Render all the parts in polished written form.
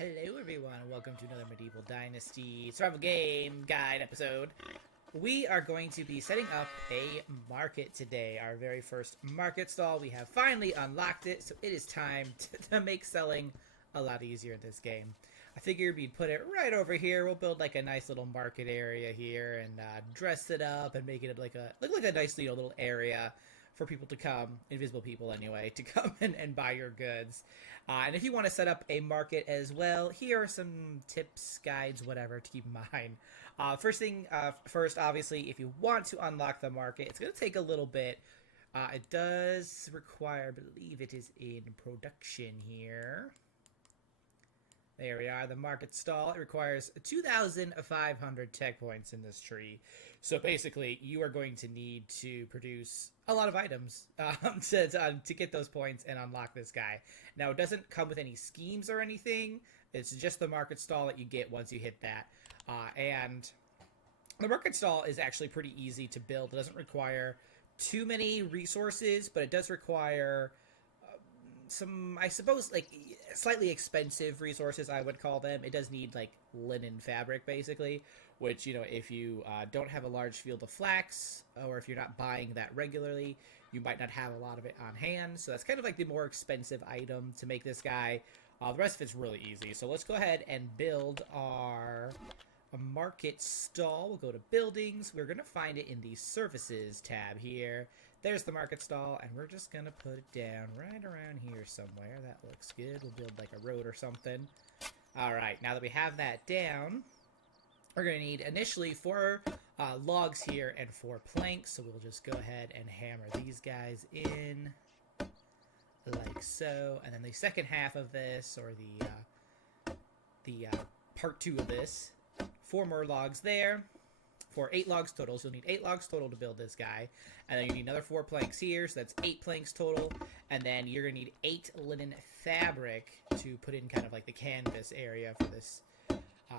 Hello everyone, and welcome to another Medieval Dynasty survival game guide episode. We are going to be setting up a market today, our very first market stall. We have finally unlocked it, so it is time to make selling a lot easier in this game. I figured we'd put it right over here. We'll build like a nice little market area here and dress it up and make it look like a nice little area for people to come, invisible people anyway, to come and buy your goods. And if you want to set up a market as well, here are some tips, guides, whatever to keep in mind. First, obviously, if you want to unlock the market, it's going to take a little bit. It does require, I believe it is in production here. There we are, the market stall. It requires 2,500 tech points in this tree. So basically, you are going to need to produce a lot of items to get those points and unlock this guy. Now, it doesn't come with any schemes or anything. It's just the market stall that you get once you hit that. And the market stall is actually pretty easy to build. It doesn't require too many resources, but it does require some, I suppose, like slightly expensive resources, I would call them. It does need like linen fabric, basically, which, you know, if you don't have a large field of flax, or if you're not buying that regularly, you might not have a lot of it on hand. So that's kind of like the more expensive item to make this guy. The rest of it's really easy. So let's go ahead and build our market stall. We'll go to buildings. We're going to find it in the services tab here. There's the market stall, and we're just going to put it down right around here somewhere. That looks good. We'll build like a road or something. All right, now that we have that down, we're going to need initially 4 logs here and 4 planks. So we'll just go ahead and hammer these guys in like so. And then the second half of this, or the part 2 of this, 4 more logs there. For 8 logs total, so you'll need 8 logs total to build this guy. And then you need another 4 planks here, so that's 8 planks total. And then you're going to need 8 linen fabric to put in kind of like the canvas area for this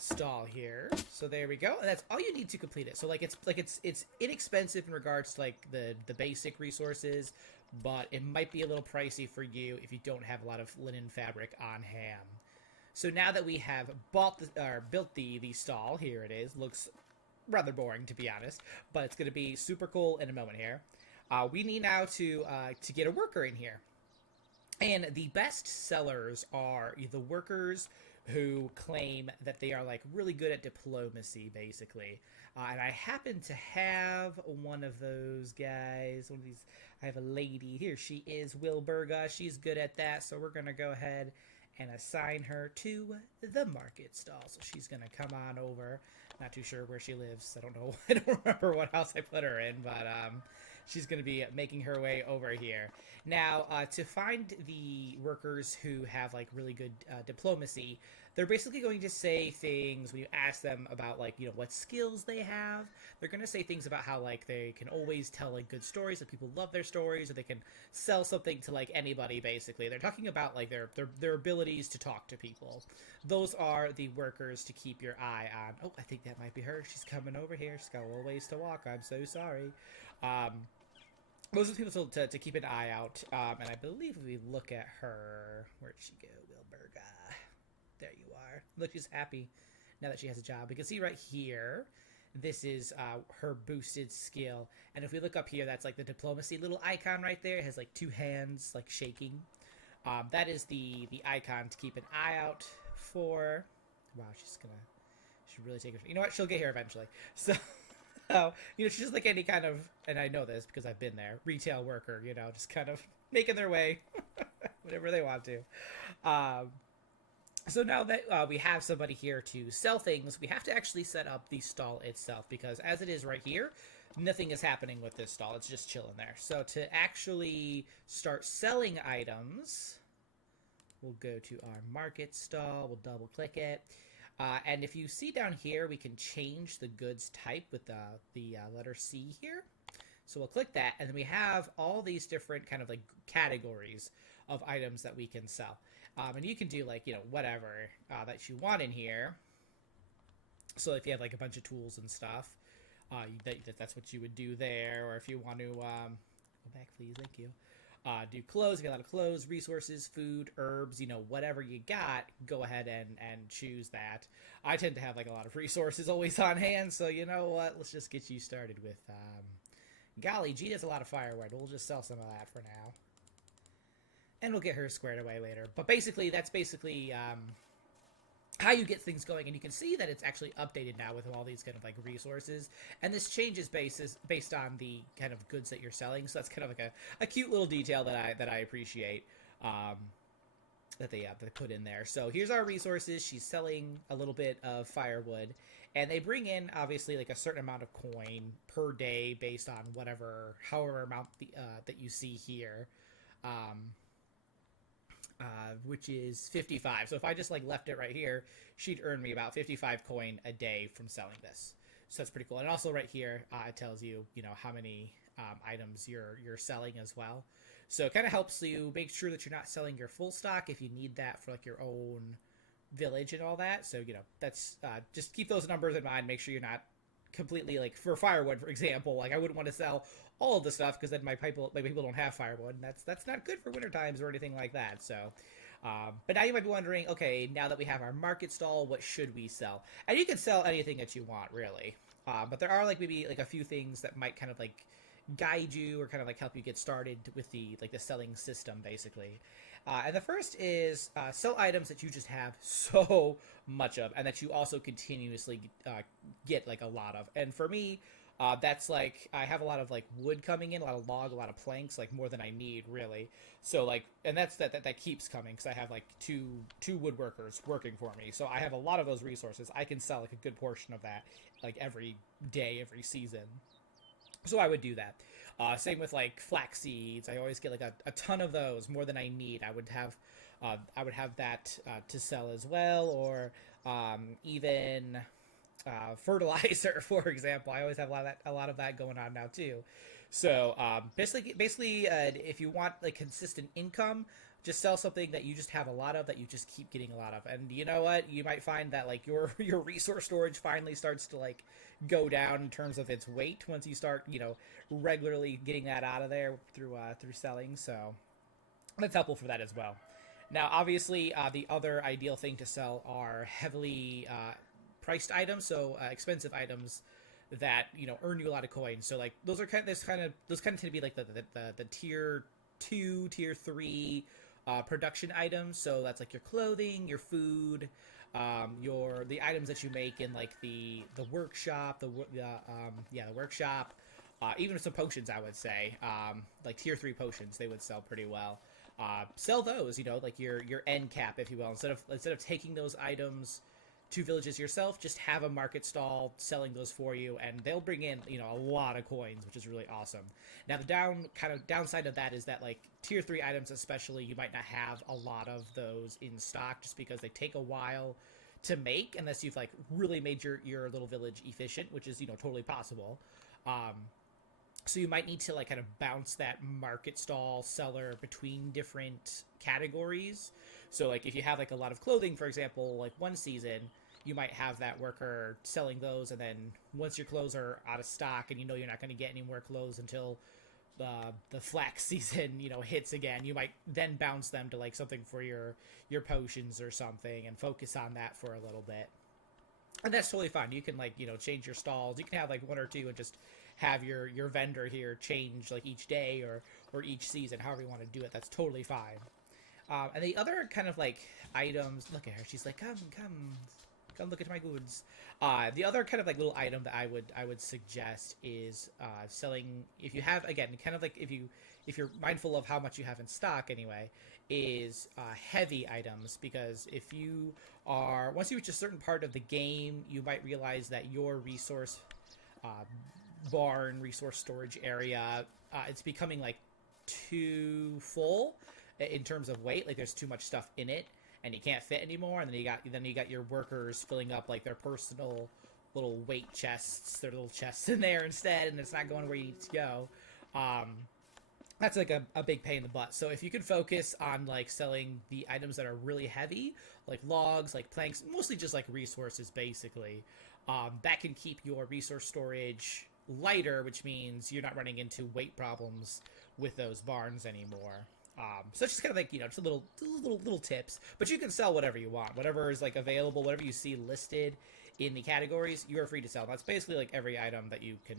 stall here. So there we go, and that's all you need to complete it. So it's inexpensive in regards to like the basic resources, but it might be a little pricey for you if you don't have a lot of linen fabric on hand. So now that we have built the stall, here it is. Looks rather boring, to be honest, but it's going to be super cool in a moment here. We need now to get a worker in here. And the best sellers are the workers who claim that they are like really good at diplomacy, basically. And I happen to have one of those guys, one of these. I have a lady here. She is Wilburga. She's good at that, so we're going to go ahead and assign her to the market stall. So she's going to come on over. Not too sure where she lives. I don't know. I don't remember what house I put her in, but she's going to be making her way over here. Now, to find the workers who have like really good diplomacy, they're basically going to say things when you ask them about like, you know, what skills they have. They're going to say things about how like they can always tell like good stories, that people love their stories, or they can sell something to like anybody, basically. They're talking about like their abilities to talk to people. Those are the workers to keep your eye on. Oh, I think that might be her. She's coming over here. She's got a little ways to walk. I'm so sorry. Those are the people to keep an eye out. And I believe if we look at her, where'd she go, Wilburga? There you are. Look, she's happy now that she has a job. We can see right here, this is her boosted skill. And if we look up here, that's like the diplomacy little icon right there. It has like 2 hands like shaking. That is the icon to keep an eye out for. Wow, she'll really take her. You know what? She'll get here eventually. So, you know, she's just like any kind of, and I know this because I've been there, retail worker, you know, just kind of making their way whatever they want to. So now that we have somebody here to sell things, we have to actually set up the stall itself, because as it is right here, nothing is happening with this stall. It's just chilling there. So to actually start selling items, we'll go to our market stall. We'll double click it. And if you see down here, we can change the goods type with the letter C here. So we'll click that, and then we have all these different kind of like categories of items that we can sell. And you can do like, you know, whatever that you want in here. So if you have like a bunch of tools and stuff, that's what you would do there. Or if you want to, go back please, thank you. do clothes. If you got a lot of clothes, resources, food, herbs, whatever you got, go ahead and choose that. I tend to have like a lot of resources always on hand, so you know what? Let's just get you started with. Golly, G does a lot of firewood. We'll just sell some of that for now, and we'll get her squared away later. But basically, that's basically how you get things going, and you can see that it's actually updated now with all these kind of like resources, and this changes based on the kind of goods that you're selling. So that's kind of like a cute little detail that I appreciate that they put in there. So here's our resources. She's selling a little bit of firewood, and they bring in obviously like a certain amount of coin per day based on however amount that you see here. Which is 55. So if I just like left it right here, she'd earn me about 55 coin a day from selling this. So that's pretty cool. And also right here, it tells you, how many items you're selling as well. So it kind of helps you make sure that you're not selling your full stock if you need that for like your own village and all that. So, that's just keep those numbers in mind. Make sure you're not completely like for firewood, for example. Like I wouldn't want to sell all of the stuff because then my people don't have firewood, and that's not good for winter times or anything like that. So but now you might be wondering, okay, now that we have our market stall, what should we sell? And you can sell anything that you want, really, but there are like maybe like a few things that might kind of like guide you or kind of like help you get started with the selling system, basically. And the first is sell items that you just have so much of and that you also continuously get like a lot of. And for me, that's like I have a lot of like wood coming in, a lot of log, a lot of planks, like more than I need, really. So like, and that keeps coming because I have like two woodworkers working for me. So I have a lot of those resources. I can sell like a good portion of that like every day, every season. So I would do that. Same with like flax seeds. I always get like a ton of those, more than I need. I would have that to sell as well, or even fertilizer, for example. I always have a lot of that going on now too. So basically, if you want like consistent income, just sell something that you just have a lot of, that you just keep getting a lot of. And you know what? You might find that like your resource storage finally starts to like go down in terms of its weight once you start, regularly getting that out of there through selling. So that's helpful for that as well. Now, obviously, the other ideal thing to sell are heavily priced items, so expensive items that earn you a lot of coins. So like those kind of tend to be like the tier 2, tier 3 production items. So that's like your clothing, your food, the items that you make in like the workshop, the workshop, even some potions, I would say, like tier 3 potions, they would sell pretty well. Sell those, like your end cap, if you will. Instead of taking those items to villages yourself, just have a market stall selling those for you, and they'll bring in a lot of coins, which is really awesome. Now the downside of that is that like tier 3 items especially, you might not have a lot of those in stock just because they take a while to make unless you've like really made your little village efficient, which is totally possible. So you might need to like kind of bounce that market stall seller between different categories. So like if you have like a lot of clothing, for example, like one season, you might have that worker selling those, and then once your clothes are out of stock and you're not going to get any more clothes until the flax season hits again, you might then bounce them to like something for your potions or something and focus on that for a little bit. And that's totally fine. You can like change your stalls. You can have like one or two and just have your vendor here change like each day or each season, however you want to do it. That's totally fine. And the other kind of like items, look at her, she's like, come look at my goods. The other kind of like little item that I would suggest is selling, if you have, again, kind of like if you're mindful of how much you have in stock anyway, is heavy items. Because if you are, once you reach a certain part of the game, you might realize that your resource barn, resource storage area, it's becoming like too full in terms of weight. Like there's too much stuff in it and you can't fit anymore, and then you got your workers filling up like their personal little weight chests, their little chests in there instead, and it's not going where you need to go. That's like a big pain in the butt. So if you could focus on like selling the items that are really heavy, like logs, like planks, mostly just like resources basically, that can keep your resource storage lighter, which means you're not running into weight problems with those barns anymore. So it's just kind of like, just little tips. But you can sell whatever you want, whatever is like available, whatever you see listed in the categories, you're free to sell. That's basically like every item that you can,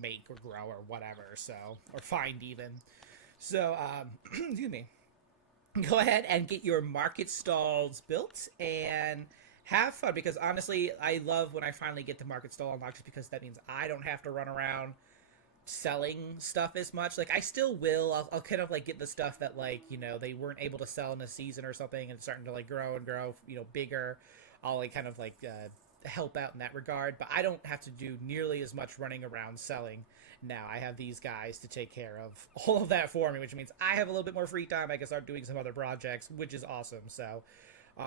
make or grow or whatever. So, or find even. So, excuse me. Go ahead and get your market stalls built and have fun, because honestly, I love when I finally get the market stall unlocked, just because that means I don't have to run around selling stuff as much. Like, I still will. I'll kind of like get the stuff that, like, they weren't able to sell in a season or something, and it's starting to like grow and grow, bigger. I'll like kind of like help out in that regard, but I don't have to do nearly as much running around selling. Now I have these guys to take care of all of that for me, which means I have a little bit more free time. I can start doing some other projects, which is awesome. So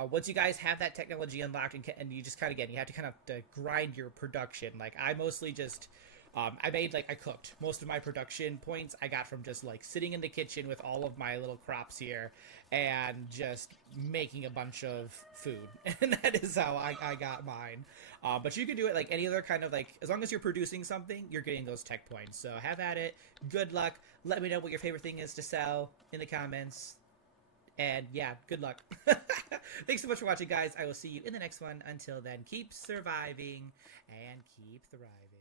once you guys have that technology unlocked, and you just kind of, again, you have to kind of grind your production. Like, I mostly just I cooked most of my production points. I got from just like sitting in the kitchen with all of my little crops here and just making a bunch of food. And that is how I got mine. But you can do it like any other kind of, like, as long as you're producing something, you're getting those tech points. So have at it. Good luck. Let me know what your favorite thing is to sell in the comments. And yeah, good luck. Thanks so much for watching, guys. I will see you in the next one. Until then, keep surviving and keep thriving.